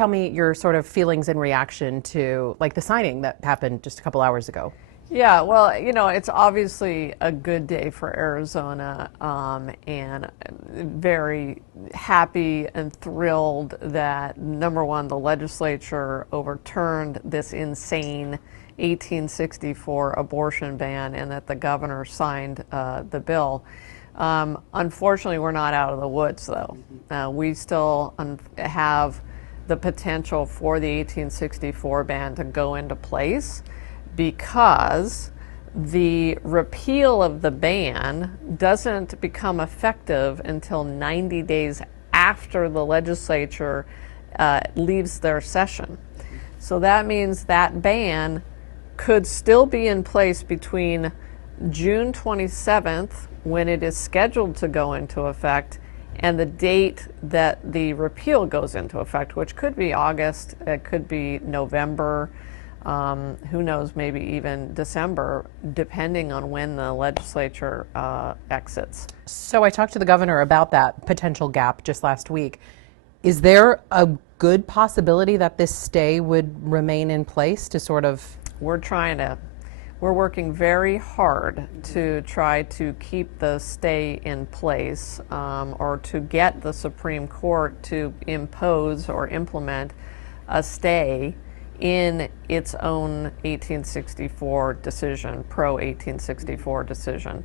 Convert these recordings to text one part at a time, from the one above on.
tell me your sort of feelings in reaction to like the signing that happened just a couple hours ago. Yeah, well, it's obviously a good day for Arizona, and very happy and thrilled that, number one, the legislature overturned this insane 1864 abortion ban and that the governor signed the bill. Unfortunately, we're not out of the woods, though. We still have the potential for the 1864 ban to go into place, because the repeal of the ban doesn't become effective until 90 days after the legislature leaves their session. So that means that ban could still be in place between June 27th, when it is scheduled to go into effect, and the date that the repeal goes into effect, which could be August, it could be November, who knows, maybe even December, depending on when the legislature exits. So I talked to the governor about that potential gap just last week. Is there a good possibility that this stay would remain in place to sort of... We're working very hard to try to keep the stay in place, or to get the Supreme Court to impose or implement a stay in its own 1864 decision, pro-1864 decision.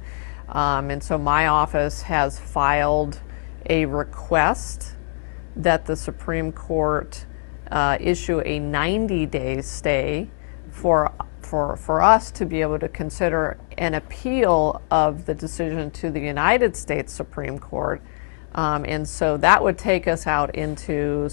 And so my office has filed a request that the Supreme Court issue a 90-day stay for us to be able to consider an appeal of the decision to the United States Supreme Court. And so that would take us out into,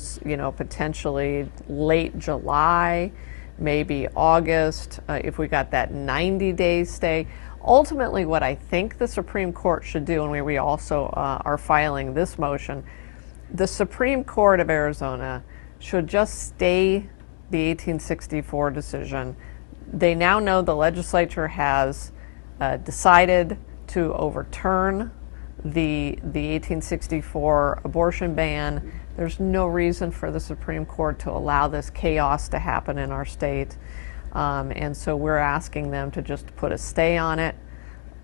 potentially late July, maybe August, if we got that 90-day stay. Ultimately, what I think the Supreme Court should do, and we also are filing this motion, the Supreme Court of Arizona should just stay the 1864 decision. They now know the legislature has decided to overturn the 1864 abortion ban. There's no reason for the Supreme Court to allow this chaos to happen in our state. And so we're asking them to just put a stay on it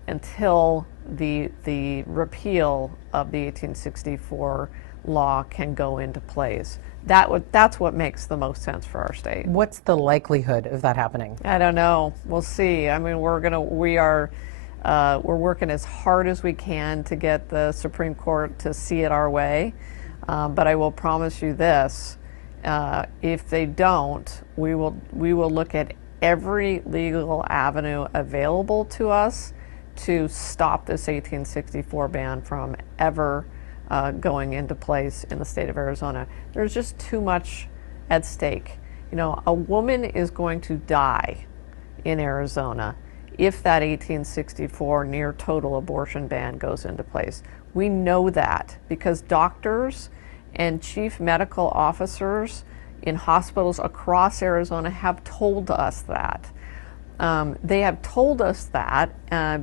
until the repeal of the 1864 law can go into place. That's what makes the most sense for our state. What's the likelihood of that happening? I don't know. We'll see. I mean, we're working as hard as we can to get the Supreme Court to see it our way. But I will promise you this: if they don't, we will look at every legal avenue available to us to stop this 1864 ban from ever going into place in the state of Arizona. There's just too much at stake. A woman is going to die in Arizona if that 1864 near total abortion ban goes into place. We know that because doctors and chief medical officers in hospitals across Arizona have told us that. They have told us that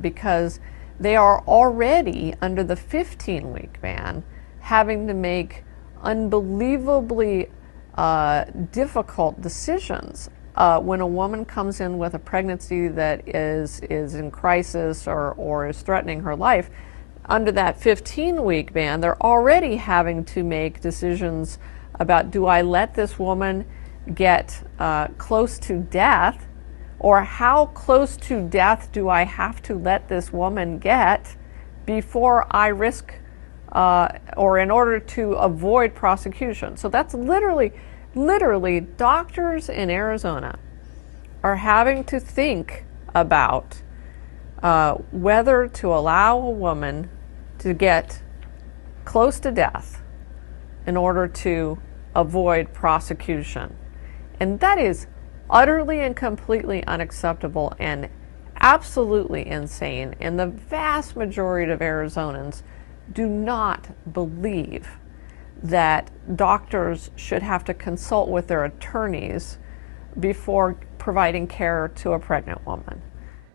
because they are already, under the 15-week ban, having to make unbelievably difficult decisions when a woman comes in with a pregnancy that is in crisis or is threatening her life. Under that 15-week ban, they're already having to make decisions about, do I let this woman get close to death, or how close to death do I have to let this woman get before I risk, or in order to avoid prosecution. So that's literally doctors in Arizona are having to think about whether to allow a woman to get close to death in order to avoid prosecution. And that is utterly and completely unacceptable and absolutely insane. And the vast majority of Arizonans do not believe that doctors should have to consult with their attorneys before providing care to a pregnant woman.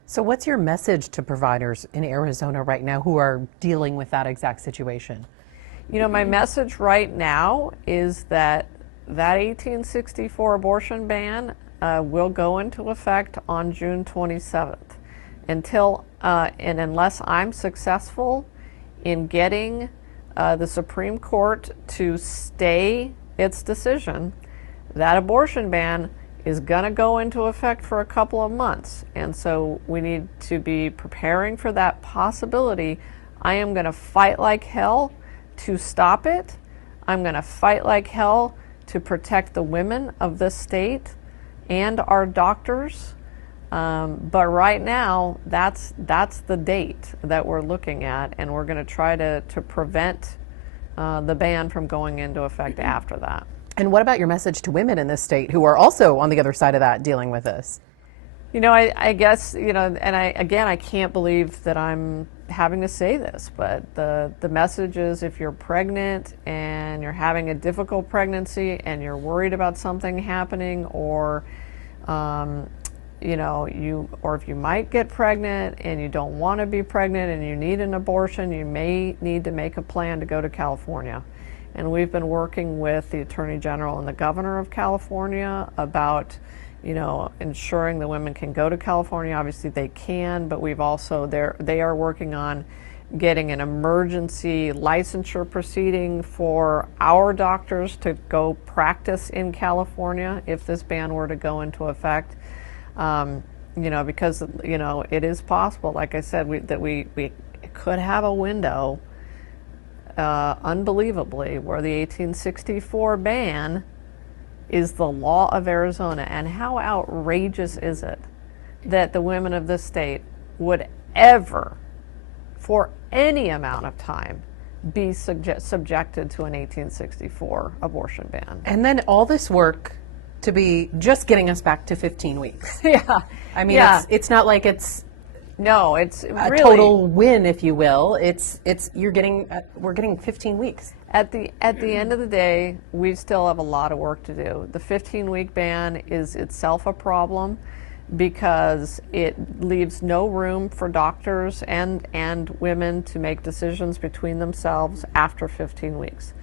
So what's your message to providers in Arizona right now who are dealing with that exact situation? My message right now is that that 1864 abortion ban will go into effect on June 27th. And unless I'm successful in getting the Supreme Court to stay its decision, that abortion ban is going to go into effect for a couple of months. And so we need to be preparing for that possibility. I am going to fight like hell to stop it. I'm going to fight like hell to protect the women of this state and our doctors. But right now, that's the date that we're looking at, and we're going to try to prevent the ban from going into effect after that. And what about your message to women in this state who are also on the other side of that dealing with this? You know, I guess, you know, and I can't believe that I'm having to say this, but the message is, if you're pregnant and you're having a difficult pregnancy and you're worried about something happening, or you know, or if you might get pregnant and you don't want to be pregnant and you need an abortion, you may need to make a plan to go to California. And we've been working with the Attorney General and the Governor of California about, you know, ensuring the women can go to California. Obviously they can, but we've also, they are working on getting an emergency licensure proceeding for our doctors to go practice in California if this ban were to go into effect. You know, because, you know, it is possible, like I said, that we could have a window, unbelievably, where the 1864 ban is the law of Arizona. And how outrageous is it that the women of this state would ever, for any amount of time, be subjected to an 1864 abortion ban? And then all this work to be just getting us back to 15 weeks. Yeah. I mean, Yeah. it's not like it's No, it's a really total win, if you will. We're getting 15 weeks. At the end of the day, we still have a lot of work to do. The 15-week ban is itself a problem because it leaves no room for doctors and women to make decisions between themselves after 15 weeks.